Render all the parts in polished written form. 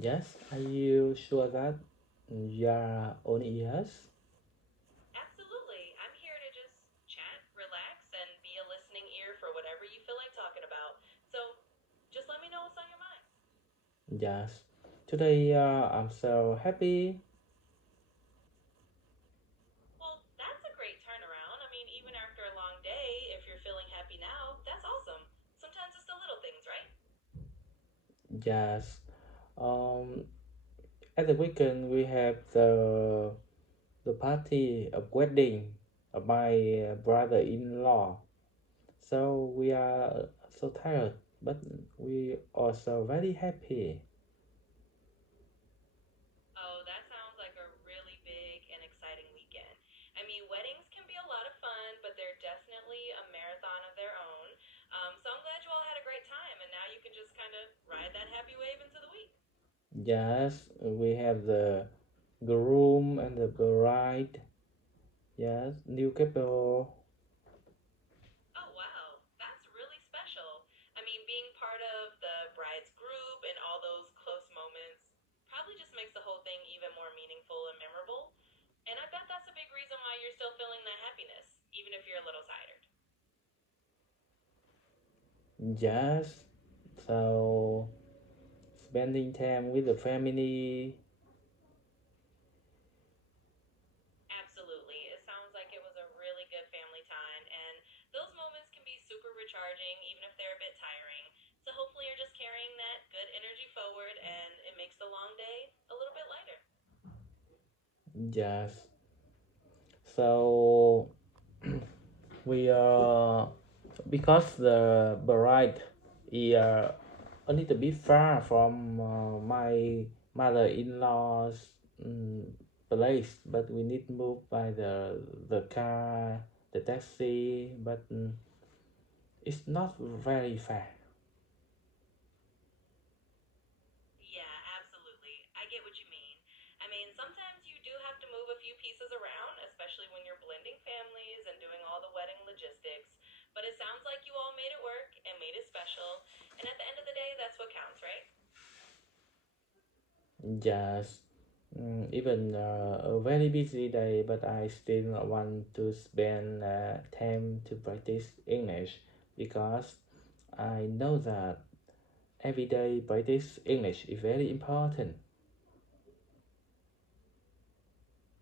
Yes, are you sure that you're on ears? Absolutely. I'm here to just chat, relax, and be a listening ear for whatever you feel like talking about. So just let me know what's on your mind. Yes. Today I'm so happy. Well, that's a great turnaround. I mean, even after a long day, if you're feeling happy now, that's awesome. Sometimes it's the little things, right? Yes. Um, at the weekend we have the party of wedding of my brother-in-law. So we are so tired, but we also very happy. Oh, that sounds like a really big and exciting weekend. I mean, weddings can be a lot of fun, but they're definitely a marathon of their own. So I'm glad you all had a great time, and now you can just kind of ride that happy wave into the week. Yes, we have the groom and the bride. Yes, new couple. Oh, wow. That's really special. I mean, being part of the bride's group and all those close moments probably just makes the whole thing even more meaningful and memorable. And I bet that's a big reason why you're still feeling that happiness, even if you're a little tired. Yes, so spending time with the family. Absolutely. It sounds like it was a really good family time, and those moments can be super recharging, even if they're a bit tiring. So hopefully, you're just carrying that good energy forward, and it makes the long day a little bit lighter. Yes, so we because the bride is a little bit far from my mother-in-law's um, place, but we need to move by the car, the taxi, but it's not very far. Yeah, absolutely. I get what you mean. I mean, sometimes you do have to move a few pieces around, especially when you're blending families and doing all the wedding logistics. But it sounds like you all made it work and made it special. And at the end of the day, that's what counts, right? Yes, even a very busy day, but I still want to spend time to practice English because I know that everyday practice English is very important.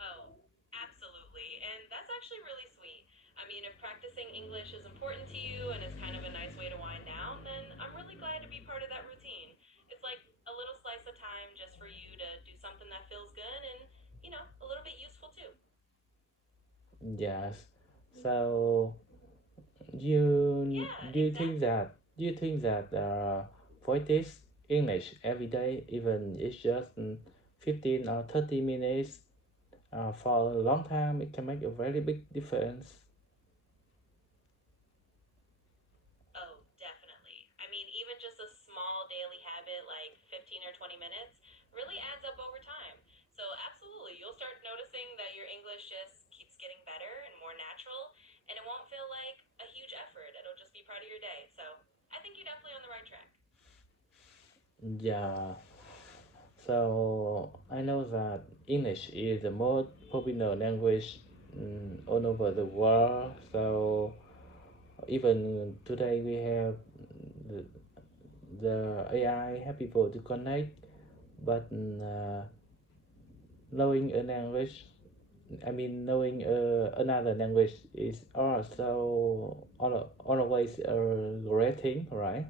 Oh, absolutely. And that's actually really sweet. I mean, if practicing English is important to you and it's kind of a nice way to wind down, then I'm really glad to be part of that routine. It's like a little slice of time just for you to do something that feels good and, a little bit useful too. Yes. So you Yeah, exactly. do you think that practice English every day, even it's just 15 or 30 minutes for a long time, it can make a very big difference. Oh, definitely. I mean, even just a small daily habit like 15 or 20 minutes really adds up over time. So, absolutely, you'll start noticing that your English just keeps getting better and more natural, and it won't feel like a huge effort. It'll just be part of your day. So, I think you're definitely on the right track. Yeah, so I know that English is the most popular language all over the world. So even today we have the, the AI help people to connect, but knowing a language, I mean knowing another language is also always a great thing, right?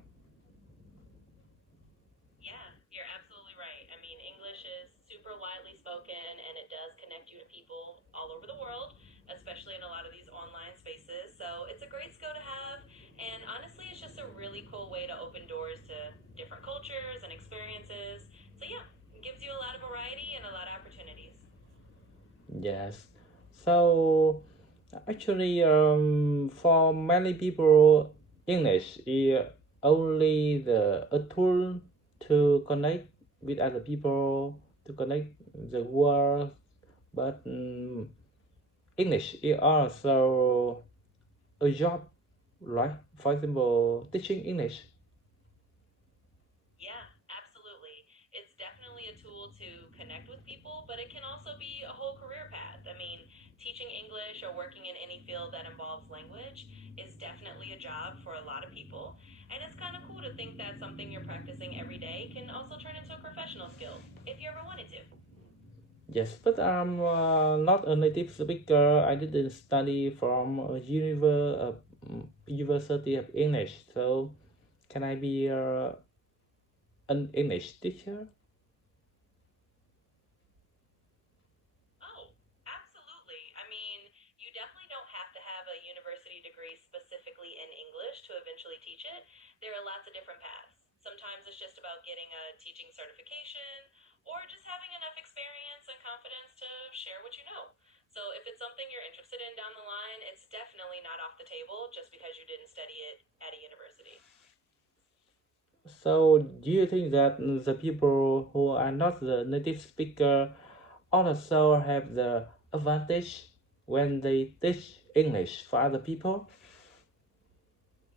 Yeah, you're absolutely right. I mean, English is super widely spoken and it does connect you to people all over the world, especially in a lot of these online spaces. So it's a great skill to have. And honestly, it's just a really cool way to open doors to different cultures and experiences. So yeah, it gives you a lot of variety and a lot of opportunities. Yes. So actually, for many people, English is only a tool to connect with other people, to connect the world. But English is also a job, right? For example, teaching English. Yeah, absolutely. It's definitely tool to connect with people, but it can also be a whole career path. I mean, teaching English or working in any field that involves language is definitely a job for a lot of people. And it's kind of cool to think that something you're practicing every day can also turn into a professional skill if you ever wanted to. Yes, but I'm not a native speaker. I didn't study from a university of English. So can I be an English teacher? Oh, absolutely. I mean, you definitely don't have to have a university degree specifically in English to eventually teach it. There are lots of different paths. Sometimes it's just about getting a teaching certification or just having enough experience and confidence to share what you know. So, if it's something you're interested in down the line, it's definitely not off the table just because you didn't study it at a university. So do you think that the people who are not the native speaker also have the advantage when they teach English for other people?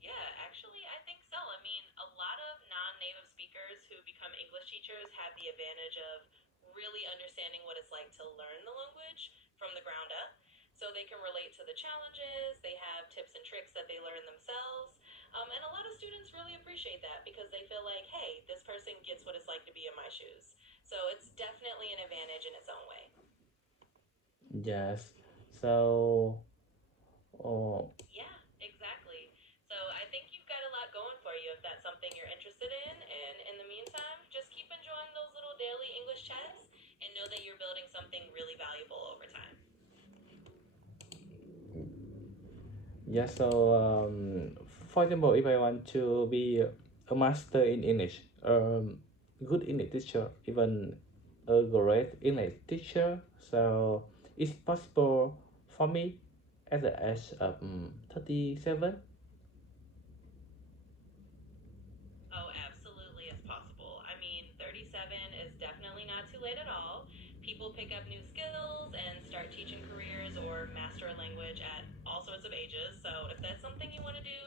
Yeah, actually, I think so. I mean, a lot of non native speakers who become English teachers have the advantage of really understanding what it's like to learn the language from the ground up. So they can relate to the challenges, they have tips and tricks that they learn themselves. And a lot of students really appreciate that because they feel like, hey, this person gets what it's like to be in my shoes. So it's definitely an advantage in its own way. Yes. So, oh, Yeah, exactly. So I think you've got a lot going for you if that's something you're interested in. And in the meantime, just keep enjoying those little daily English chats and know that you're building something really valuable over time. yes. So, for example, if I want to be a master in English, good English teacher, even a great English teacher, so it's possible for me at the age of 37. Oh, absolutely, it's possible. I mean, 37 is definitely not too late at all. People pick up new skills and start teaching careers or master a language at all sorts of ages. So, if that's something you want to do,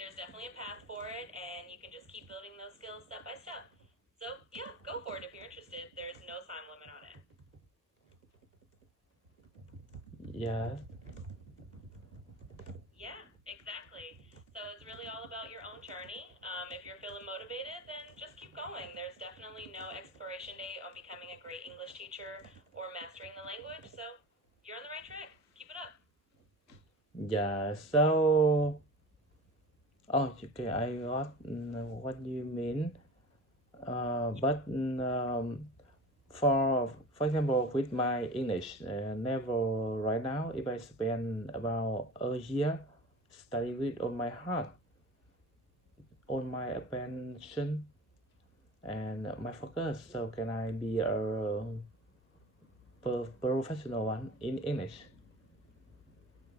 there's definitely a path for it, and you can just keep building those skills step by step. So, yeah, go for it if you're interested. There's no time limit on it. Yes. Yeah, exactly. So it's really all about your own journey. If you're feeling motivated, then just keep going. There's definitely no expiration date on becoming a great English teacher or mastering the language. So you're on the right track. Keep it up. Yeah. So, oh, okay, I got what you mean. But for example, with my English level right now, if I spend about a year studying with on my heart, on my attention, and my focus, so can I be a professional one in English?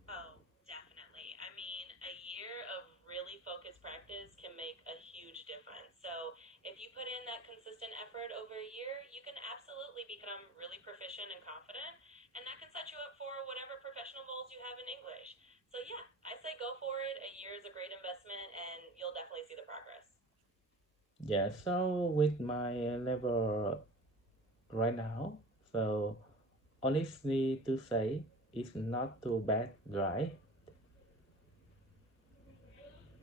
Oh, definitely. I mean, a year of really focused practice can make a huge difference. So, if you put in that consistent effort over a year, you can absolutely become really proficient and confident, and that can set you up for whatever professional goals you have in English. So, yeah, I say go for it. A year is a great investment, and you'll definitely see the progress. Yeah. So with my level right now, so honestly to say, it's not too bad, right?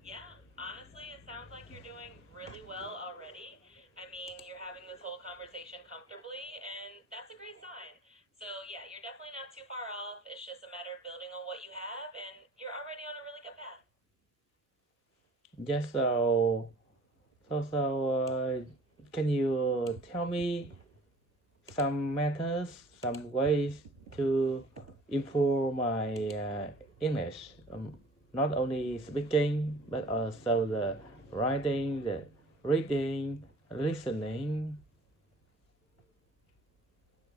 Yeah, honestly, it sounds like you're doing really well already. I mean, you're having this whole conversation comfortably, and that's a great sign. So, yeah, you're definitely not too far off. It's just a matter of building on what you have, and you're already on a really good path. Yes. So, can you tell me some methods, some ways to improve my English? Not only speaking, but also the writing, the reading, listening.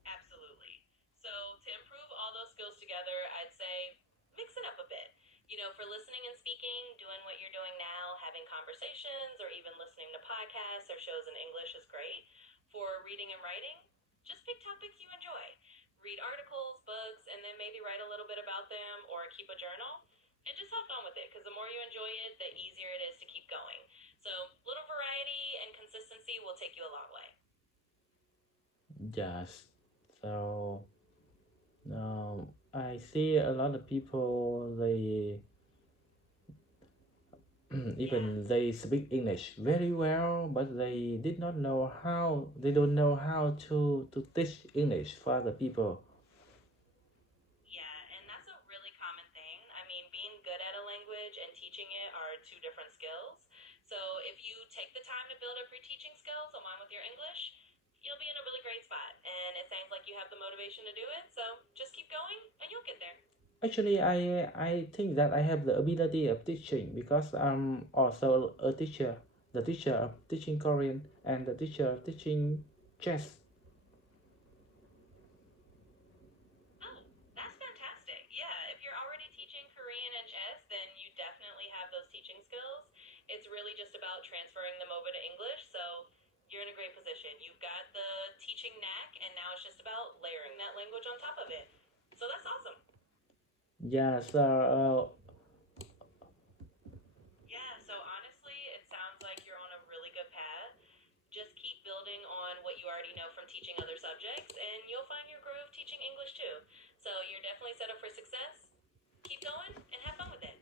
Absolutely. So, to improve all those skills together, I'd say mix it up a bit. You know, for listening and speaking, doing what you're doing now, having conversations, or even listening to podcasts or shows in English is great. For reading and writing, just pick topics you enjoy. Read articles, books, and then maybe write a little bit about them or keep a journal. And just have fun with it because the more you enjoy it, the easier it is to keep going. So, little variety and consistency will take you a long way. Yes. So I see a lot of people they even Yes. they speak English very well, but they did not know how. They don't know how to teach English for other people. Yeah, and that's a really common thing. I mean, being good at a language and teaching it are two different skills. So if you take the time to build up your teaching skills along with your English, you'll be in a really great spot. And it sounds like you have the motivation to do it. So just keep going and you'll get there. Actually, I think that I have the ability of teaching because I'm also a teacher, the teacher of teaching Korean and the teacher of teaching chess. Oh, that's fantastic. Yeah, if you're already teaching Korean and chess, then you definitely have those teaching skills. It's really just about transferring them over to English. So you're in a great position. You've got the teaching knack, and now it's just about layering that language on top of it. So that's awesome. Yeah, so Yeah, so honestly, it sounds like you're on a really good path. Just keep building on what you already know from teaching other subjects, and you'll find your groove teaching English too. So you're definitely set up for success. Keep going and have fun with it.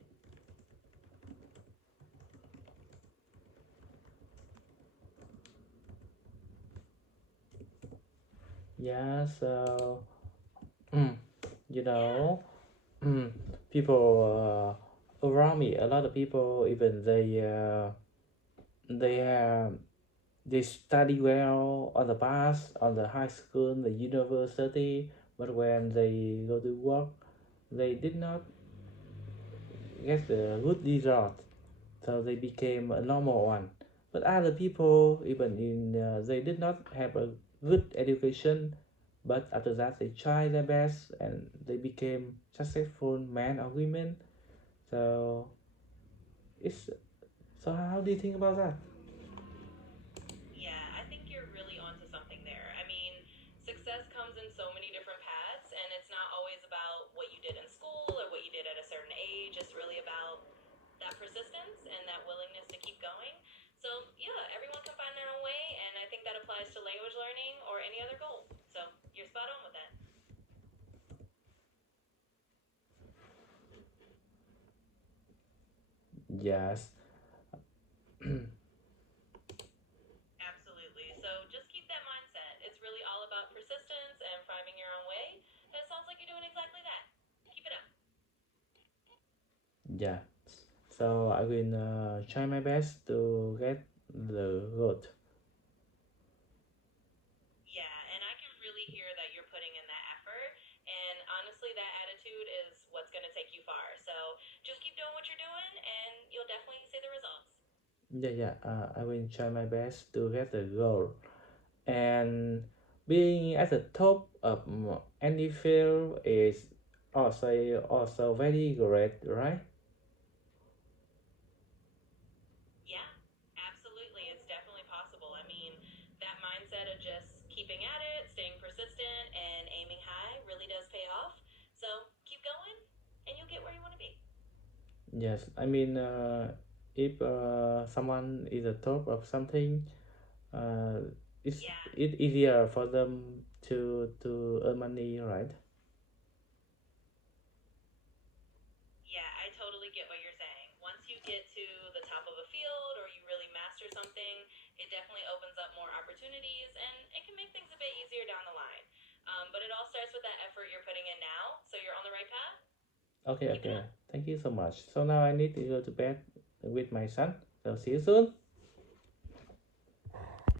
yeah, so you Yeah. know, people around me, a lot of people, even they uh, they study well on the past, on the high school, the university, but when they go to work, they did not get the good result, so they became a normal one. But other people, even in they did not have a good education, but after that they try their best and they became successful men or women. So it's so how do you think about that? Yeah, I think you're really onto something there. I mean, success comes in so many different paths, and it's not always about what you did in school or what you did at a certain age. It's really about that persistence and that willingness to keep going. So, yeah, everyone can find their own way, and I think that applies to language learning or any other goal. So, you're spot on with that. Yes. Absolutely. So, just keep that mindset. It's really all about persistence and finding your own way. And it sounds like you're doing exactly that. Keep it up. Yeah. So I will try my best to get the gold. Yeah, and I can really hear that you're putting in that effort. And honestly, that attitude is what's going to take you far. So just keep doing what you're doing, and you'll definitely see the results. Yeah. I will try my best to get the gold. And being at the top of any field is also very great, right? Yeah, absolutely. It's definitely possible. I mean, that mindset of just keeping at it, staying persistent, and aiming high really does pay off. So keep going, and you'll get where you want to be. Yes, I mean, if someone is the top of something, uh, it's Yeah, it easier for them to earn money, right? yeah, I totally get what you're saying. Once you get to the top of a field or you really master something, it definitely opens up more opportunities and it can make things a bit easier down the line. But it all starts with that effort you're putting in now, so you're on the right path. Okay, Keep it okay. up. Thank you so much. So now I need to go to bed with my son. So see you soon.